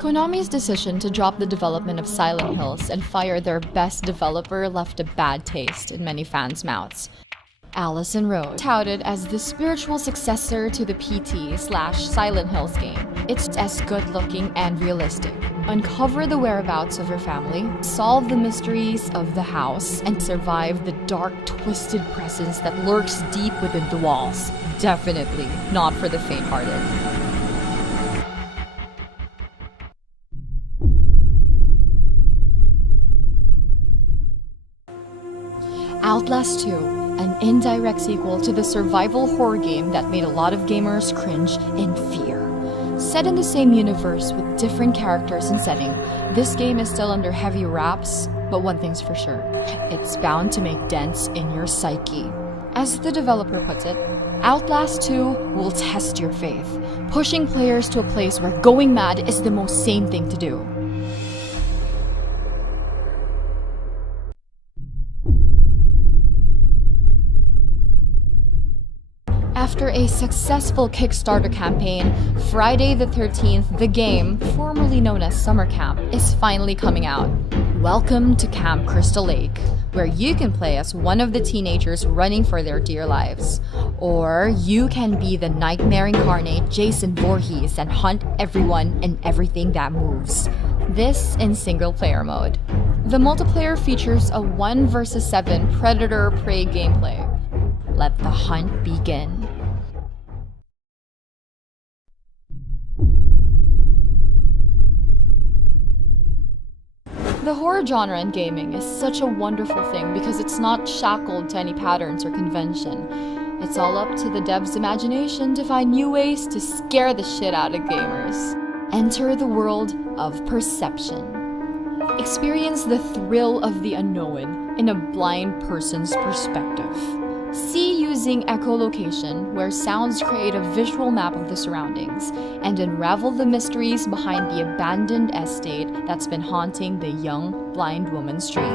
Konami's decision to drop the development of Silent Hills and fire their best developer left a bad taste in many fans' mouths. Allison Road, touted as the spiritual successor to the PT/Silent Hills game. It's as good-looking and realistic. Uncover the whereabouts of your family, solve the mysteries of the house, and survive the dark, twisted presence that lurks deep within the walls. Definitely not for the faint-hearted. Outlast 2, an indirect sequel to the survival horror game that made a lot of gamers cringe in fear. Set in the same universe with different characters and setting, this game is still under heavy wraps, but one thing's for sure, it's bound to make dents in your psyche. As the developer puts it, Outlast 2 will test your faith, pushing players to a place where going mad is the most sane thing to do. After a successful Kickstarter campaign, Friday the 13th, the game, formerly known as Summer Camp, is finally coming out. Welcome to Camp Crystal Lake, where you can play as one of the teenagers running for their dear lives. Or you can be the nightmare incarnate Jason Voorhees and hunt everyone and everything that moves. This in single-player mode. The multiplayer features a 1 vs 7 predator-prey gameplay. Let the hunt begin. The horror genre in gaming is such a wonderful thing because it's not shackled to any patterns or convention. It's all up to the dev's imagination to find new ways to scare the shit out of gamers. Enter the world of perception. Experience the thrill of the unknown in a blind person's perspective. See using echolocation, where sounds create a visual map of the surroundings, and unravel the mysteries behind the abandoned estate that's been haunting the young, blind woman's dream.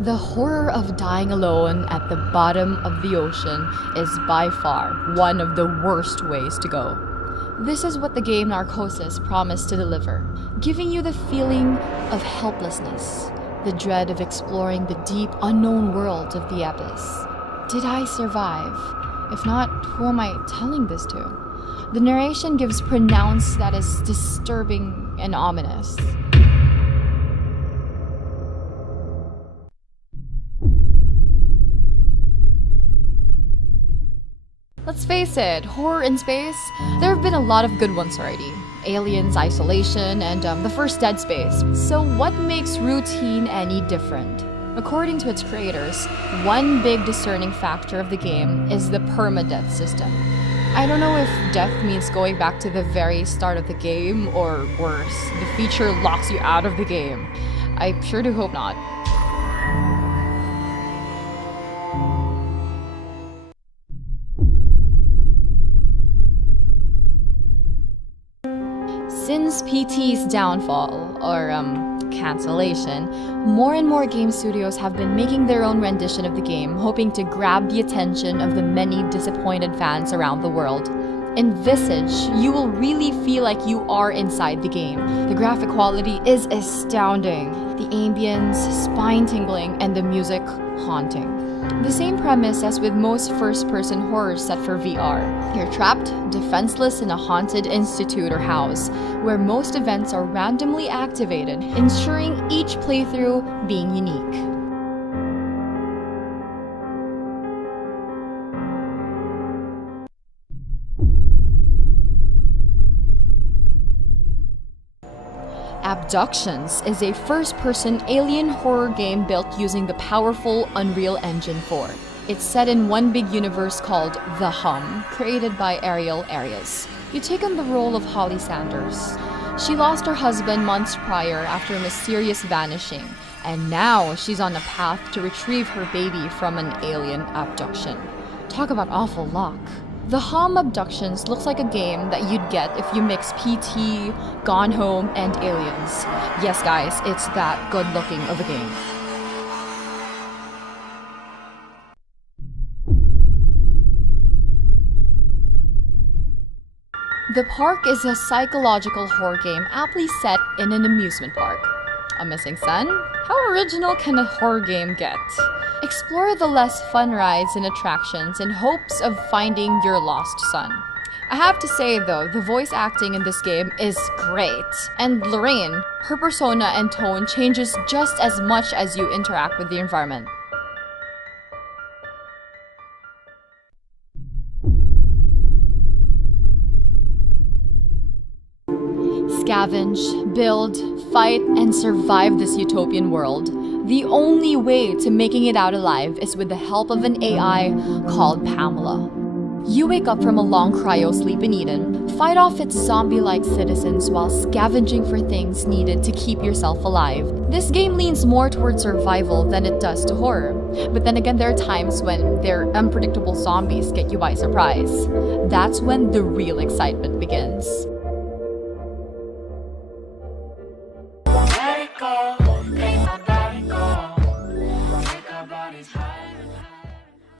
The horror of dying alone at the bottom of the ocean is by far one of the worst ways to go. This is what the game Narcosis promised to deliver, giving you the feeling of helplessness, the dread of exploring the deep, unknown world of the abyss. Did I survive? If not, who am I telling this to? The narration gives pronouns that is disturbing and ominous. Let's face it, horror in space, there have been a lot of good ones already. Aliens, Isolation, and the first Dead Space. So what makes routine any different? According to its creators, one big discerning factor of the game is the permadeath system. I don't know if death means going back to the very start of the game, or worse, the feature locks you out of the game. I sure do hope not. Since PT's downfall, or cancellation, more and more game studios have been making their own rendition of the game, hoping to grab the attention of the many disappointed fans around the world. In Visage, you will really feel like you are inside the game. The graphic quality is astounding, the ambience spine-tingling, and the music haunting. The same premise as with most first-person horrors set for VR. You're trapped, defenseless in a haunted institute or house, where most events are randomly activated, ensuring each playthrough being unique. Abductions is a first-person alien horror game built using the powerful Unreal Engine 4. It's set in one big universe called The Hum, created by Ariel Arias. You take on the role of Holly Sanders. She lost her husband months prior after a mysterious vanishing, and now she's on a path to retrieve her baby from an alien abduction. Talk about awful luck. The Hum Abductions looks like a game that you'd get if you mix PT, Gone Home, and Aliens. Yes guys, it's that good looking of a game. The Park is a psychological horror game aptly set in an amusement park. A missing son? How original can a horror game get? Explore the less fun rides and attractions in hopes of finding your lost son. I have to say though, the voice acting in this game is great. And Lorraine, her persona and tone changes just as much as you interact with the environment. Scavenge, build, fight, and survive this utopian world. The only way to making it out alive is with the help of an AI called Pamela. You wake up from a long cryo sleep in Eden, fight off its zombie-like citizens while scavenging for things needed to keep yourself alive. This game leans more towards survival than it does to horror. But then again, there are times when their unpredictable zombies get you by surprise. That's when the real excitement begins.